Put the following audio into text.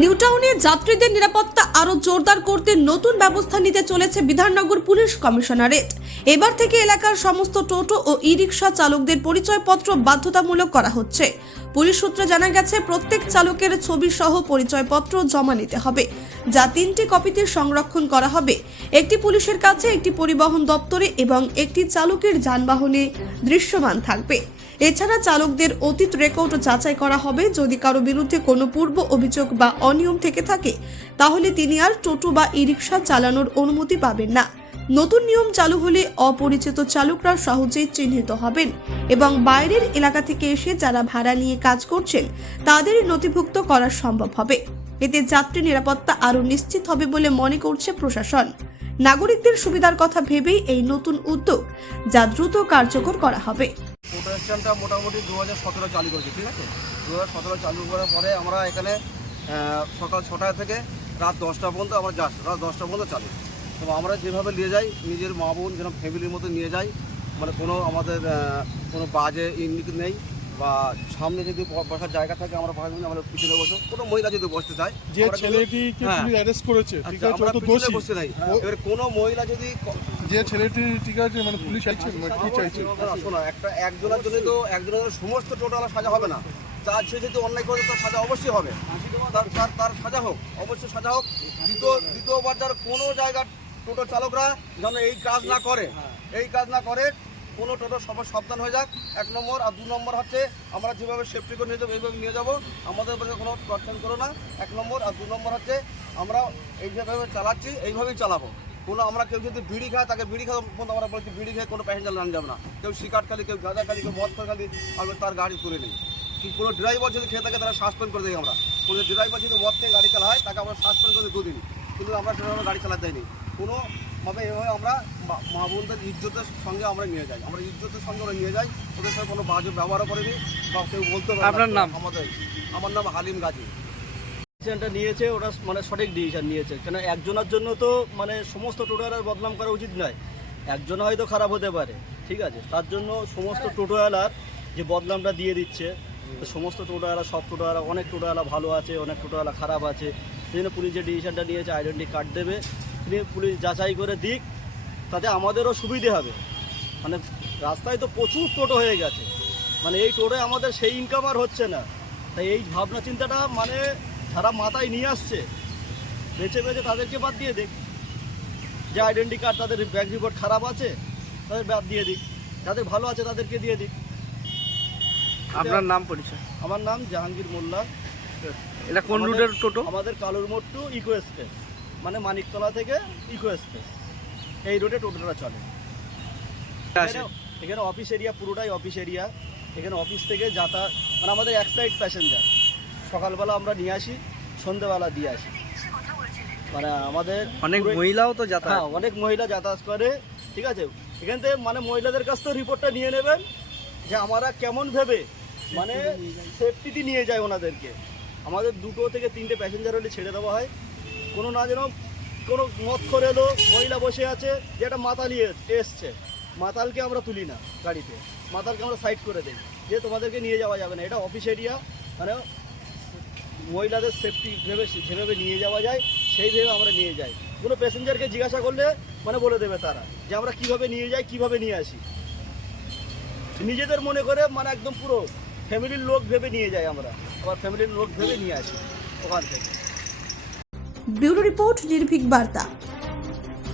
নিউটাউনে যাত্রীদের নিরাপত্তা আরো জোরদার করতে নতুন ব্যবস্থা নিতে চলেছে বিধাননগর পুলিশ কমিশনারেট। এবার থেকে এলাকার সমস্ত টোটো ও ই-রিকশা চালকদের পরিচয়পত্র বাধ্যতামূলক করা হচ্ছে। পুলিশ সূত্রে জানা গেছে, প্রত্যেক চালকের ছবি সহ পরিচয়পত্র জমা নিতে হবে, যা 3টি কপিতে সংরক্ষণ করা হবে। একটি পুলিশের কাছে, একটি পরিবহন দপ্তরে এবং একটি চালকের যানবাহনে দৃশ্যমান থাকবে। এছাড়া চালকদের অতীত রেকর্ড যাচাই করা হবে। যদি কারো বিরুদ্ধে কোনো পূর্ব অভিযোগ বা অনিয়ম থেকে থাকে, তাহলে তিনি আর টোটো বা ই-রিকশা চালানোর অনুমতি পাবেন না। নতুন নিয়ম চালু হলে অপরিচিত চালকরা সহজেই চিহ্নিত হবেন এবং বাইরের এলাকা থেকে এসে যারা ভাড়া নিয়ে কাজ করছেন তাদের নথিভুক্ত করা সম্ভব হবে। এতে যাত্রী নিরাপত্তা আরও নিশ্চিত হবে বলে মনে করছে প্রশাসন। নাগরিকদের সুবিধার কথা ভেবেই এই নতুন উদ্যোগ, যা দ্রুত কার্যকর করা হবে। টোটো স্ট্যান্ডটা মোটামুটি 2017 চালু করেছি, ঠিক আছে। 2017 চালু করার পরে আমরা এখানে সকাল 6টা থেকে রাত 10টা পর্যন্ত আমরা রাত 10টা পর্যন্ত চালু। তো আমরা যেভাবে নিয়ে যাই, নিজের মা বোন যেন ফ্যামিলির মতো নিয়ে যাই, মানে কোনো আমাদের কোনো বাজে ইন্ডিকেট নেই, বা সামনে যদি বসার জায়গা থাকে আমরা আমরা পিছনে বসো। কোনো মহিলা যদি বসতে চায়, যে ছেলেটিকে পুলিশ অ্যারেস্ট করেছে, ঠিক আছে, ও তো দোষী বসতে নাই। এবার কোনো মহিলা যদি যে ছেলেটি, ঠিক আছে, মানে পুলিশ চাইছে, মানে কি চাইছে? শোনো, একজনের জন্য তো একজনের সমস্ত টোটাল সাজা হবে না। তার সে যদি অন্যায় করে তার সাজা অবশ্যই হবে, তার সাজা হোক, অবশ্যই সাজা হোক। দ্বিতীয়বার যার কোনো জায়গার টোটো চালকরা যেন এই কাজ না করে, কোনো টোটো সবার সাবধান হয়ে যাক, 1 নম্বর। আর 2 নম্বর হচ্ছে, আমরা যেভাবে সেফটি করে নিয়ে যাবো এইভাবে নিয়ে যাবো, আমাদের উপরে কোনো টর্চার করো না, 1 নম্বর। আর 2 নম্বর হচ্ছে, আমরা এইভাবে চালাচ্ছি, এইভাবেই চালাবো। কোনো আমরা কেউ যদি বিড়ি খায়, তাকে বিড়ি খাওয়া পর্যন্ত আমরা বলছি বিড়ি খেয়ে কোনো প্যাসেঞ্জার আনা যাবে না। কেউ সিগারেট খালি, কেউ গাঁজা খালি, কেউ মদ খালি, আমরা তার গাড়ি তুলে নিই। কোনো ড্রাইভার যদি খেয়ে থাকে তারা সাসপেন্ড করে দিই আমরা। কোনো ড্রাইভার যদি মদ খেয়ে গাড়ি চালায়, তাকে আমরা সাসপেন্ড করে 2 দিন। কিন্তু আমরা সেভাবে গাড়ি চালাতে দেয়নি কোনোভাবে। এভাবে আমরা মা বোনদের ইজ্জতের সঙ্গে আমরা নিয়ে যাই, ওদের সাথে কোনো বাজে ব্যবহারও করিনি বা কেউ বলতে পারে। আপনার নাম? আমার নাম হালিম গাজী। ডিসিশনটা নিয়েছে ওরা, মানে সঠিক ডিসিশন নিয়েছে। কেন একজনের জন্য তো মানে সমস্ত টোটোওয়ালার বদনাম করা উচিত নয়। একজন হয়তো খারাপ হতে পারে, ঠিক আছে, তার জন্য সমস্ত টোটোওয়ালার যে বদনামটা দিয়ে দিচ্ছে। তো সমস্ত টোটোওয়ালা, সব টোটোওয়ালা, অনেক টোটোওয়ালা ভালো আছে, অনেক টোটোওয়ালা খারাপ আছে। সেই জন্য পুলিশ যে ডিসিশনটা নিয়েছে, আইডেন্টি কার্ড দেবে, পুলিশ যাচাই করে দিক, তাতে আমাদেরও সুবিধে হবে। মানে রাস্তায় তো প্রচুর টোটো হয়ে গেছে, মানে এই টোটোয় আমাদের সেই ইনকাম আর হচ্ছে না। তাই এই ভাবনা চিন্তাটা মানে যারা মাথায় নিয়ে আসছে, বেছে তাদেরকে বাদ দিয়ে দিক। যে আইডেন্টি কার্ড, তাদের ব্যাক রিপোর্ট খারাপ আছে, তাদের বাদ দিয়ে দিক। যাদের ভালো আছে তাদেরকে দিয়ে দিক। আপনার নাম, পরিচয়? আমার নাম জাহাঙ্গীর মোল্লা। এটা কোন রুটের টোটো? আমাদের কালুর মোড় টু ইকো এক্সপ্রেস, মানে মানিকতলা থেকে ইকো এক্সপ্রেস, এই রোডে টোটোটা চলে। এখানে অফিস এরিয়া, পুরোটাই অফিস এরিয়া। এখানে অফিস থেকে যাতায়াত, মানে আমাদের এক সাইড প্যাসেঞ্জার। সকালবেলা আমরা নিয়ে আসি, সন্ধ্যেবেলা দিয়ে আসি। মানে আমাদের অনেক মহিলাও তো যাতায়াত, হ্যাঁ, অনেক মহিলা যাতায়াত করে, ঠিক আছে। এখান থেকে মানে মহিলাদের কাছ থেকে রিপোর্টটা নিয়ে নেবেন, যে আমরা কেমন ভেবে মানে সেফটিতে নিয়ে যায় ওনাদেরকে। আমাদের 2 থেকে 3টে প্যাসেঞ্জার হলে ছেড়ে দেওয়া হয়। কোনো না যেন কোনো মদ করে এলো, মহিলা বসে আছে, যে একটা মাতালি এসছে, মাতালকে আমরা তুলি না গাড়িতে, মাতালকে আমরা সাইড করে দিই, যে তোমাদেরকে নিয়ে যাওয়া যাবে না। এটা অফিস এরিয়া, মানে মহিলাদের সেফটি ভেবে যেভাবে নিয়ে যাওয়া যায় সেই ভেবে আমরা নিয়ে যাই। কোনো প্যাসেঞ্জারকে জিজ্ঞাসা করলে মানে বলে দেবে তারা, যে আমরা কীভাবে নিয়ে যাই, কীভাবে নিয়ে আসি। নিজেদের মনে করে, মানে একদম পুরো ফ্যামিলির লোক ভেবে নিয়ে যাই আমরা, আবার ফ্যামিলির লোক ভেবে নিয়ে আসি ওখান থেকে। ব্যুরো রিপোর্ট, নির্ভীক বার্তা।